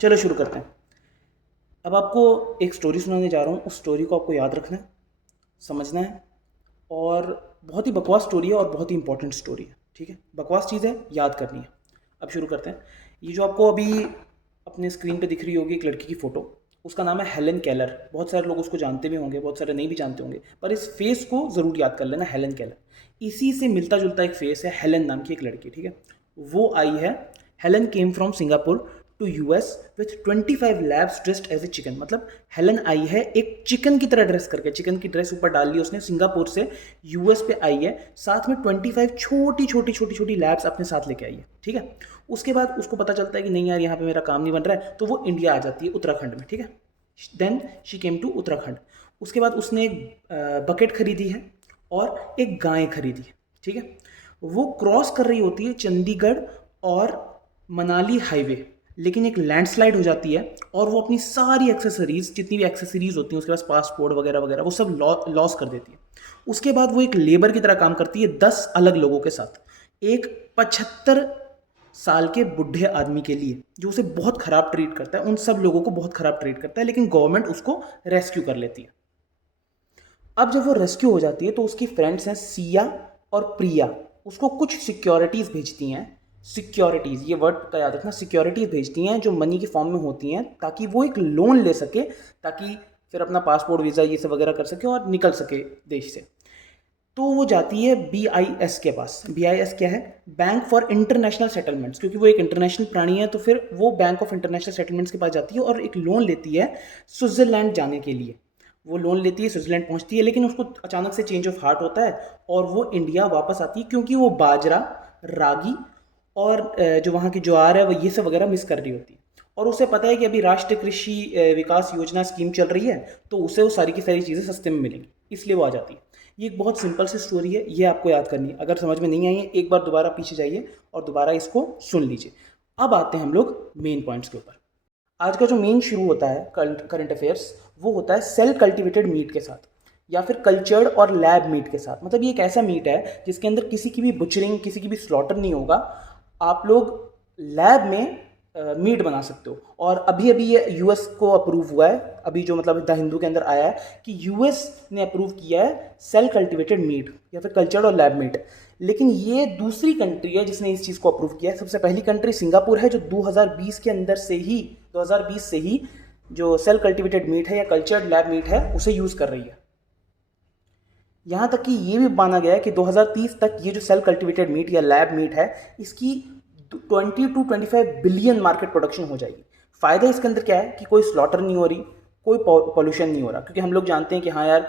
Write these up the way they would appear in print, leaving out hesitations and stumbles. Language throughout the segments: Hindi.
चलो शुरू करते हैं। अब आपको एक स्टोरी सुनाने जा रहा हूँ। उस स्टोरी को आपको याद रखना है, समझना है। और बहुत ही बकवास स्टोरी है और बहुत ही इंपॉर्टेंट स्टोरी है। ठीक है, बकवास चीज़ है, याद करनी है। अब शुरू करते हैं। ये जो आपको अभी अपने स्क्रीन पे दिख रही होगी एक लड़की की फ़ोटो, उसका नाम है हेलन केलर। बहुत सारे लोग उसको जानते भी होंगे, बहुत सारे नहीं भी जानते होंगे, पर इस फेस को ज़रूर याद कर लेना, हेलन केलर। इसी से मिलता जुलता एक फेस है, हेलन नाम की एक लड़की। ठीक है, वो आई है। Helen came from Singapore to US with 25 labs dressed as a chicken. मतलब हेलन आई है एक चिकन की तरह ड्रेस करके, चिकन की ड्रेस ऊपर डाल ली उसने, सिंगापुर से यूएस पे आई है, साथ में 25 छोटी छोटी छोटी छोटी लैब्स अपने साथ लेके आई है। ठीक है, उसके बाद उसको पता चलता है कि नहीं यार यहाँ पे मेरा काम नहीं बन रहा है, तो वो इंडिया आ जाती है, उत्तराखंड में। ठीक है, then she came to Uttarakhand. उसके बाद उसने एक बकेट खरीदी है और एक गाय खरीदी है। ठीक है, वो क्रॉस कर रही होती है चंडीगढ़ और मनाली हाईवे, लेकिन एक लैंडस्लाइड हो जाती है और वो अपनी सारी एक्सेसरीज, जितनी भी एक्सेसरीज होती हैं उसके पास, पासपोर्ट वगैरह वगैरह, वो सब लॉस कर देती है। उसके बाद वो एक लेबर की तरह काम करती है 10 अलग लोगों के साथ, एक 75 साल के बुढ़े आदमी के लिए, जो उसे बहुत ख़राब ट्रीट करता है, उन सब लोगों को बहुत ख़राब ट्रीट करता है, लेकिन गवर्नमेंट उसको रेस्क्यू कर लेती है। अब जब वो रेस्क्यू हो जाती है तो उसकी फ्रेंड्स हैं सिया और प्रिया, उसको कुछ सिक्योरिटीज़ भेजती हैं। सिक्योरिटीज़, ये वर्ड का याद रखना, सिक्योरिटीज़ भेजती हैं जो मनी की फॉर्म में होती हैं, ताकि वो एक लोन ले सके, ताकि फिर अपना पासपोर्ट वीज़ा ये सब वगैरह कर सके और निकल सके देश से। तो वो जाती है BIS के पास। BIS क्या है? बैंक फॉर इंटरनेशनल सेटलमेंट्स, क्योंकि वो एक इंटरनेशनल प्राणी है, तो फिर वो बैंक ऑफ इंटरनेशनल सेटलमेंट्स के पास जाती है और एक लोन लेती है स्विट्ज़रलैंड जाने के लिए। वो लोन लेती है, स्विट्ज़रलैंड पहुंचती है, लेकिन उसको अचानक से चेंज ऑफ हार्ट होता है और वो इंडिया वापस आती है, क्योंकि वो बाजरा, रागी और जो वहाँ की ज्वार है वो ये सब वगैरह मिस कर रही होती है। और उसे पता है कि अभी राष्ट्रीय कृषि विकास योजना स्कीम चल रही है, तो उसे वो सारी की सारी चीज़ें सस्ते में मिलेंगी, इसलिए वो आ जाती है। ये एक बहुत सिंपल सी स्टोरी है, ये आपको याद करनी है। अगर समझ में नहीं आई है, एक बार दोबारा पीछे जाइए और दोबारा इसको सुन लीजिए। अब आते हैं हम लोग मेन पॉइंट्स के ऊपर। आज का जो मेन शुरू होता है करंट अफेयर्स, वो होता है सेल कल्टिवेटेड मीट के साथ, या फिर कल्चर्ड और लैब मीट के साथ। मतलब ये एक ऐसा मीट है जिसके अंदर किसी की भी बुचरिंग, किसी की भी स्लॉटर नहीं होगा। आप लोग लैब में मीट बना सकते हो। और अभी अभी ये यूएस को अप्रूव हुआ है, अभी जो मतलब द हिंदू के अंदर आया है कि यूएस ने अप्रूव किया है सेल कल्टिवेटेड मीट या फिर कल्चर्ड और लैब मीट। लेकिन ये दूसरी कंट्री है जिसने इस चीज़ को अप्रूव किया है। सबसे पहली कंट्री सिंगापुर है, जो 2020 के अंदर से ही, 2020 से ही जो सेल कल्टिवेटेड मीट है या कल्चर्ड लैब मीट है उसे यूज़ कर रही है। यहाँ तक कि ये भी माना गया है कि 2030 तक ये जो सेल कल्टिवेटेड मीट या लैब मीट है, इसकी 20 to 25 बिलियन मार्केट प्रोडक्शन हो जाएगी। फ़ायदा इसके अंदर क्या है कि कोई स्लॉटर नहीं हो रही, कोई पॉल्यूशन नहीं हो रहा। क्योंकि हम लोग जानते हैं कि हाँ यार,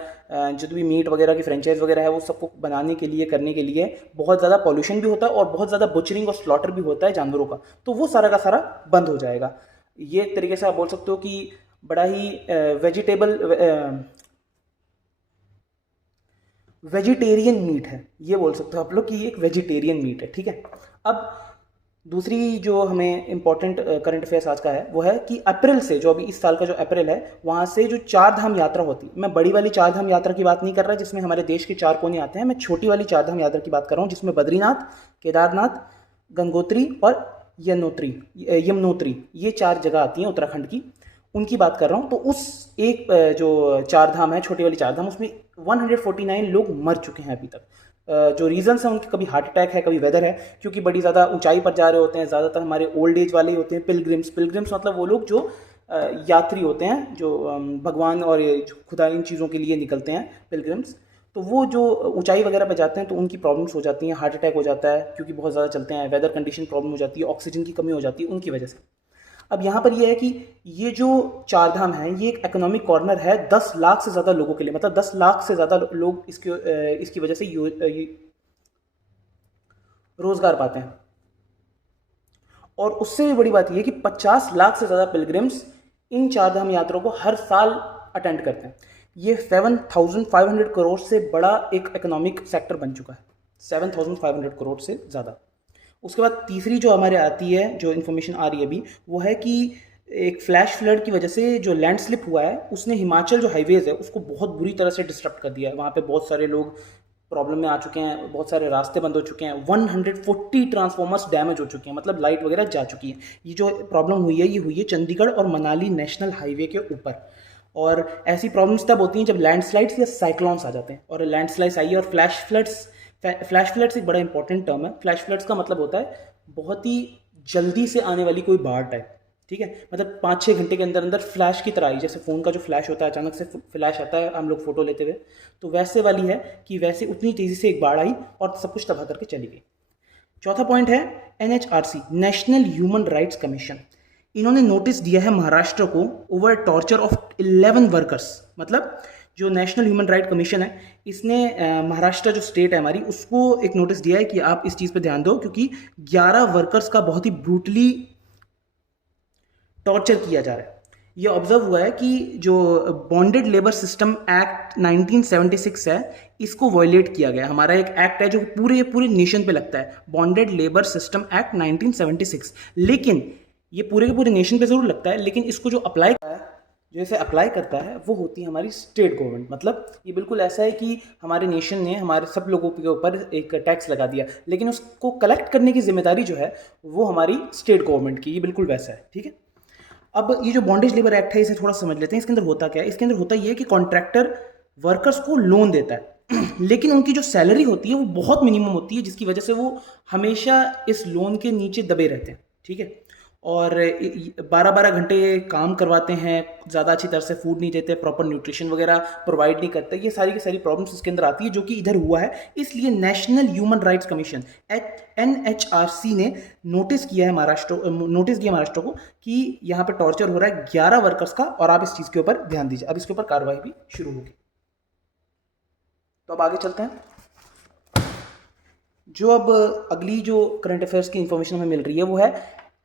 जो भी मीट वगैरह की फ्रेंचाइज वगैरह है, वो सबको बनाने के लिए, करने के लिए बहुत ज़्यादा पॉल्यूशन भी होता है और बहुत ज़्यादा बुचरिंग और स्लॉटर भी होता है जानवरों का, तो वो सारा का सारा बंद हो जाएगा। ये एक तरीके से आप बोल सकते हो कि बड़ा ही वेजिटेरियन मीट है, ये बोल सकते हो आप लोग कि ये एक वेजिटेरियन मीट है। ठीक है, अब दूसरी जो हमें इंपॉर्टेंट करंट अफेयर्स आज का है वो है कि अप्रैल से, जो अभी इस साल का जो अप्रैल है, वहाँ से जो चार धाम यात्रा होती है, मैं बड़ी वाली चार धाम यात्रा की बात नहीं कर रहा जिसमें हमारे देश के चार कोने आते हैं, मैं छोटी वाली चार धाम यात्रा की बात कर रहा हूँ, जिसमें बद्रीनाथ, केदारनाथ, गंगोत्री और यमुनोत्री, ये चार जगह आती हैं उत्तराखंड की, उनकी बात कर रहा हूँ। तो उस एक जो चार धाम है, छोटी वाली चार धाम, उसमें 149 लोग मर चुके हैं अभी तक। जो रीजंस हैं उनके, कभी हार्ट अटैक है, कभी वेदर है, क्योंकि बड़ी ज़्यादा ऊंचाई पर जा रहे होते हैं। ज़्यादातर हमारे ओल्ड एज वाले ही होते हैं, पिलग्रिम्स मतलब वो लोग जो यात्री होते हैं, जो भगवान और खुदा इन चीज़ों के लिए निकलते हैं, पिलग्रिम्स। तो वो जो ऊंचाई वगैरह पे जाते हैं तो उनकी प्रॉब्लम्स हो जाती हैं, हार्ट अटैक हो जाता है, क्योंकि बहुत ज़्यादा चलते हैं, वेदर कंडीशन प्रॉब्लम हो जाती है, ऑक्सीजन की कमी हो जाती है उनकी वजह से। अब यहाँ पर यह है कि ये जो चार धाम है, ये एक इकोनॉमिक कॉर्नर है 10 लाख से ज़्यादा लोगों के लिए। मतलब 10 लाख से ज़्यादा लोग इसकी वजह से रोज़गार पाते हैं। और उससे भी बड़ी बात यह है कि 50 लाख से ज़्यादा पिलग्रिम्स इन चार धाम यात्रा को हर साल अटेंड करते हैं। ये 7,500 करोड़ से बड़ा एक इकोनॉमिक सेक्टर बन चुका है, 7,500 करोड़ से ज़्यादा। उसके बाद तीसरी जो हमारे आती है, जो इन्फॉर्मेशन आ रही है अभी, वो है कि एक फ्लैश फ्लड की वजह से जो लैंड स्लिप हुआ है, उसने हिमाचल जो हाईवेज़ है उसको बहुत बुरी तरह से डिस्टर्ब कर दिया है। वहाँ पे बहुत सारे लोग प्रॉब्लम में आ चुके हैं, बहुत सारे रास्ते बंद हो चुके हैं, 140 ट्रांसफॉर्मर्स डैमेज हो चुके हैं, मतलब लाइट वगैरह जा चुकी है। ये जो प्रॉब्लम हुई है ये हुई है चंडीगढ़ और मनाली नेशनल हाईवे के ऊपर। और ऐसी प्रॉब्लम्स तब होती हैं जब लैंडस्लाइड्स या साइक्लोन्स आ जाते हैं, और लैंडस्लाइड्स आई है। और फ्लैश फ्लड्स एक बड़ा इंपॉर्टेंट टर्म है। फ्लैश फ्लड्स का मतलब होता है बहुत ही जल्दी से आने वाली कोई बाढ़ टाइप, ठीक है, मतलब 5-6 घंटे के अंदर अंदर फ्लैश की तरह आई, जैसे फ़ोन का जो फ्लैश होता है, अचानक से फ्लैश आता है हम लोग फ़ोटो लेते हुए, तो वैसे वाली है कि वैसे उतनी तेज़ी से एक बाढ़ आई और सब कुछ तबाह करके चली गई। चौथा पॉइंट है NHRC, national human rights commission. इन्होंने नोटिस दिया है महाराष्ट्र को ओवर टॉर्चर ऑफ 11 वर्कर्स। मतलब जो नेशनल ह्यूमन राइट कमीशन है इसने महाराष्ट्र जो स्टेट है हमारी उसको एक नोटिस दिया है कि आप इस चीज़ पे ध्यान दो, क्योंकि 11 वर्कर्स का बहुत ही ब्रूटली टॉर्चर किया जा रहा है। ये ऑब्जर्व हुआ है कि जो बॉन्डेड लेबर सिस्टम एक्ट 1976 है इसको वायलेट किया गया। हमारा एक एक्ट है जो पूरे पूरे नेशन पे लगता है, बॉन्डेड लेबर सिस्टम एक्ट 1976। लेकिन ये पूरे के पूरे नेशन पे जरूर लगता है, लेकिन इसको जो अप्लाई करता है, जो इसे अप्लाई करता है वो होती है हमारी स्टेट गवर्नमेंट। मतलब ये बिल्कुल ऐसा है कि हमारे नेशन ने हमारे सब लोगों के ऊपर एक टैक्स लगा दिया, लेकिन उसको कलेक्ट करने की जिम्मेदारी जो है वो हमारी स्टेट गवर्नमेंट की। ये बिल्कुल वैसा है, ठीक है। अब ये जो बॉन्डेज लेबर एक्ट है इसे थोड़ा समझ लेते हैं। इसके अंदर होता क्या है? इसके अंदर होता ये है कि कॉन्ट्रैक्टर वर्कर्स को लोन देता है लेकिन उनकी जो सैलरी होती है वो बहुत मिनिमम होती है, जिसकी वजह से वो हमेशा इस लोन के नीचे दबे रहते हैं, ठीक है। और 12-12 घंटे काम करवाते हैं, ज़्यादा अच्छी तरह से फूड नहीं देते, प्रॉपर न्यूट्रिशन वगैरह प्रोवाइड नहीं करते। ये सारी की सारी प्रॉब्लम्स इसके अंदर आती है, जो कि इधर हुआ है। इसलिए national human rights commission NHRC ने नोटिस दिया महाराष्ट्र को कि यहाँ पे टॉर्चर हो रहा है 11 वर्कर्स का, और आप इस चीज़ के ऊपर ध्यान दीजिए। अब इसके ऊपर कार्रवाई भी शुरू होगी। तो अब आगे चलते हैं। जो अब अगली जो करंट अफेयर्स की इंफॉर्मेशन हमें मिल रही है वो है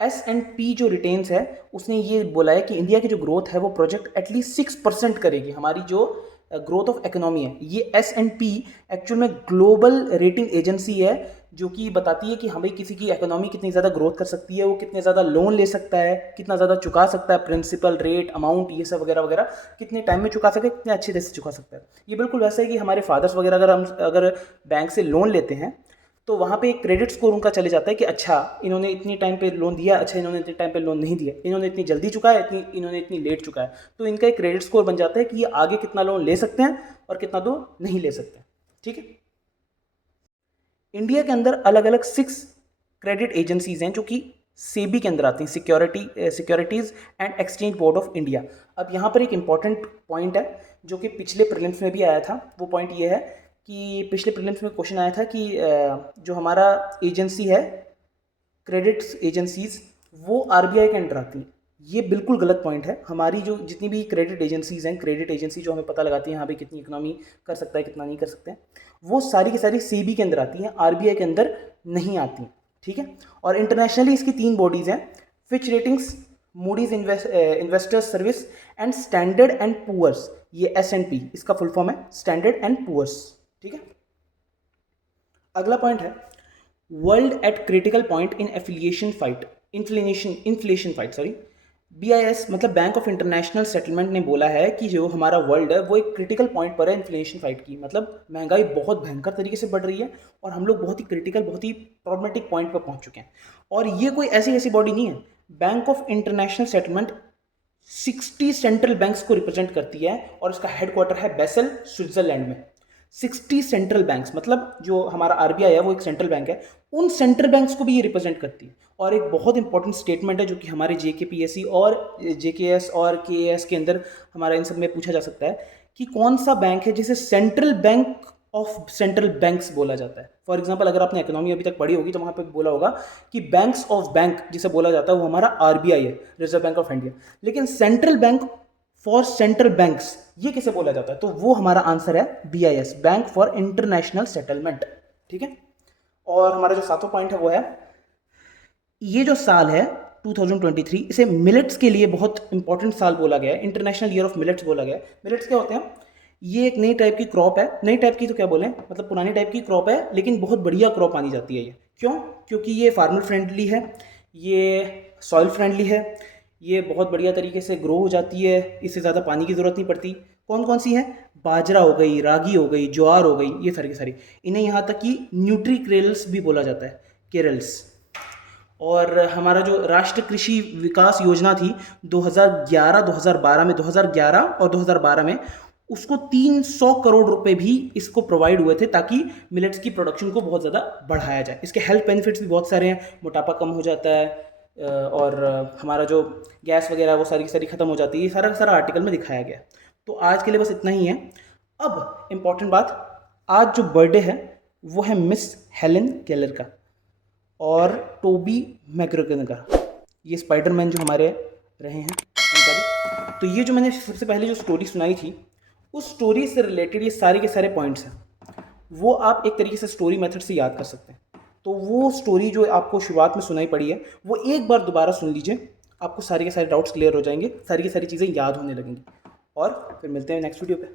S&P जो रिटेन्स है उसने ये बोला है कि इंडिया की जो ग्रोथ है वो प्रोजेक्ट एटलीस्ट 6% करेगी। हमारी जो ग्रोथ ऑफ इकोनॉमी है, ये S&P एक्चुअल में ग्लोबल रेटिंग एजेंसी है जो कि बताती है कि हमें किसी की इकोनॉमी कितनी ज़्यादा ग्रोथ कर सकती है, वो कितने ज़्यादा लोन ले सकता है, कितना ज़्यादा चुका सकता है, प्रिंसिपल रेट अमाउंट ये सब वगैरह वगैरह, कितने टाइम में चुका सकता है, कितने अच्छे तरह से चुका सकता है। ये बिल्कुल वैसा है कि हमारे फादर्स वगैरह अगर बैंक से लोन लेते हैं तो वहाँ पे एक क्रेडिट स्कोर उनका चले जाता है कि अच्छा इन्होंने इतनी टाइम पे लोन दिया, अच्छा इन्होंने इतने टाइम पे लोन नहीं दिया, इन्होंने इतनी जल्दी चुकाया, इन्होंने इतनी लेट चुकाया। तो इनका एक क्रेडिट स्कोर बन जाता है कि ये आगे कितना लोन ले सकते हैं और कितना दो नहीं ले सकते हैं, ठीक है। इंडिया के अंदर अलग अलग 6 क्रेडिट एजेंसीज हैं जो कि सेबी के अंदर आती हैं, securities and exchange board of India. अब यहाँ पर एक इंपॉर्टेंट पॉइंट है जो कि पिछले प्रीलिम्स में भी आया था। वो पॉइंट ये है कि पिछले प्रीलिम्स में क्वेश्चन आया था कि जो हमारा एजेंसी है क्रेडिट एजेंसीज वो आरबीआई के अंडर आती हैं। ये बिल्कुल गलत पॉइंट है। हमारी जो जितनी भी क्रेडिट एजेंसीज हैं, क्रेडिट एजेंसी जो हमें पता लगाती है यहाँ पे कितनी इकोनॉमी कर सकता है कितना नहीं कर सकते हैं, वो सारी की सारी सेबी के अंदर आती हैं, आरबीआई के अंदर नहीं आती, ठीक है। और इंटरनेशनली इसकी 3 बॉडीज़ हैं, Fitch Ratings, Moody's Investors Service and Standard and Poor's. ये S&P इसका फुल फॉर्म है, स्टैंडर्ड एंड पुअर्स, ठीक है। अगला पॉइंट है world at critical point in inflation fight sorry. BIS मतलब बैंक ऑफ इंटरनेशनल सेटलमेंट ने बोला है कि जो हमारा वर्ल्ड है वो एक क्रिटिकल पॉइंट पर है इन्फ्लेशन फाइट की। मतलब महंगाई बहुत भयंकर तरीके से बढ़ रही है और हम लोग बहुत ही क्रिटिकल, बहुत ही प्रॉब्लमेटिक पॉइंट पर पहुंच चुके हैं। और ये कोई ऐसी बॉडी नहीं है। Bank of International settlement 60 central banks को रिप्रेजेंट करती है और इसका हेडक्वार्टर है बेसल, स्विट्जरलैंड में। 60 सेंट्रल बैंक्स, मतलब जो हमारा आरबीआई है वो एक सेंट्रल बैंक है, उन सेंट्रल बैंक्स को भी ये रिप्रेजेंट करती है। और एक बहुत इंपॉर्टेंट स्टेटमेंट है जो कि हमारे JKPSC और JKS और KAS के अंदर हमारा इन सब में पूछा जा सकता है कि कौन सा बैंक है जिसे central bank of central banks बोला जाता है। फॉर एग्जाम्पल अगर आपने इकोनॉमी अभी तक पढ़ी होगी तो वहाँ पे बोला होगा कि बैंक्स ऑफ बैंक जिसे बोला जाता है वो हमारा RBI है, रिजर्व बैंक ऑफ इंडिया। लेकिन central bank for central banks ये किसे बोला जाता है? तो वो हमारा आंसर है BIS, bank for international settlement, ठीक है। और हमारा जो 7वां पॉइंट है वो है ये जो साल है 2023 इसे मिलेट्स के लिए बहुत इंपॉर्टेंट साल बोला गया है, इंटरनेशनल ईयर ऑफ मिलेट्स बोला गया है। मिलेट्स क्या होते हैं? ये एक नई टाइप की क्रॉप है, नई टाइप की तो क्या बोलें, मतलब पुरानी टाइप की क्रॉप है लेकिन बहुत बढ़िया क्रॉप मानी जाती है ये। क्यों? क्योंकि ये फार्मर फ्रेंडली है, ये सॉइल फ्रेंडली है, ये बहुत बढ़िया तरीके से ग्रो हो जाती है, इससे ज़्यादा पानी की ज़रूरत नहीं पड़ती। कौन कौन सी है? बाजरा हो गई, रागी हो गई, ज्वार हो गई, ये सारी की सारी। इन्हें यहाँ तक कि न्यूट्री केरल्स भी बोला जाता है, केरल्स। और हमारा जो राष्ट्रीय कृषि विकास योजना थी 2011-2012 में, 2011 और 2012 में, उसको 300 करोड़ रुपए भी इसको प्रोवाइड हुए थे ताकि मिलेट्स की प्रोडक्शन को बहुत ज़्यादा बढ़ाया जाए। इसके हेल्थ बेनिफिट्स भी बहुत सारे हैं, मोटापा कम हो जाता है, और हमारा जो गैस वगैरह वो सारी की सारी खत्म हो जाती है। ये सारा का सारा आर्टिकल में दिखाया गया। तो आज के लिए बस इतना ही है। अब इम्पॉर्टेंट बात, आज जो बर्थडे है वो है मिस हेलेन केलर का और टोबी मैकग्रेगन का, ये स्पाइडरमैन जो हमारे रहे हैं उनका भी। तो ये जो मैंने सबसे पहले जो स्टोरी सुनाई थी, उस स्टोरी से रिलेटेड ये सारे के सारे पॉइंट्स हैं, वो आप एक तरीके से स्टोरी मेथड से याद कर सकते हैं। तो वो स्टोरी जो आपको शुरुआत में सुनाई पड़ी है, वो एक बार दोबारा सुन लीजिए, आपको सारे के सारे डाउट्स क्लियर हो जाएंगे, सारी की सारी चीज़ें याद होने लगेंगी। और फिर मिलते हैं नेक्स्ट वीडियो पे।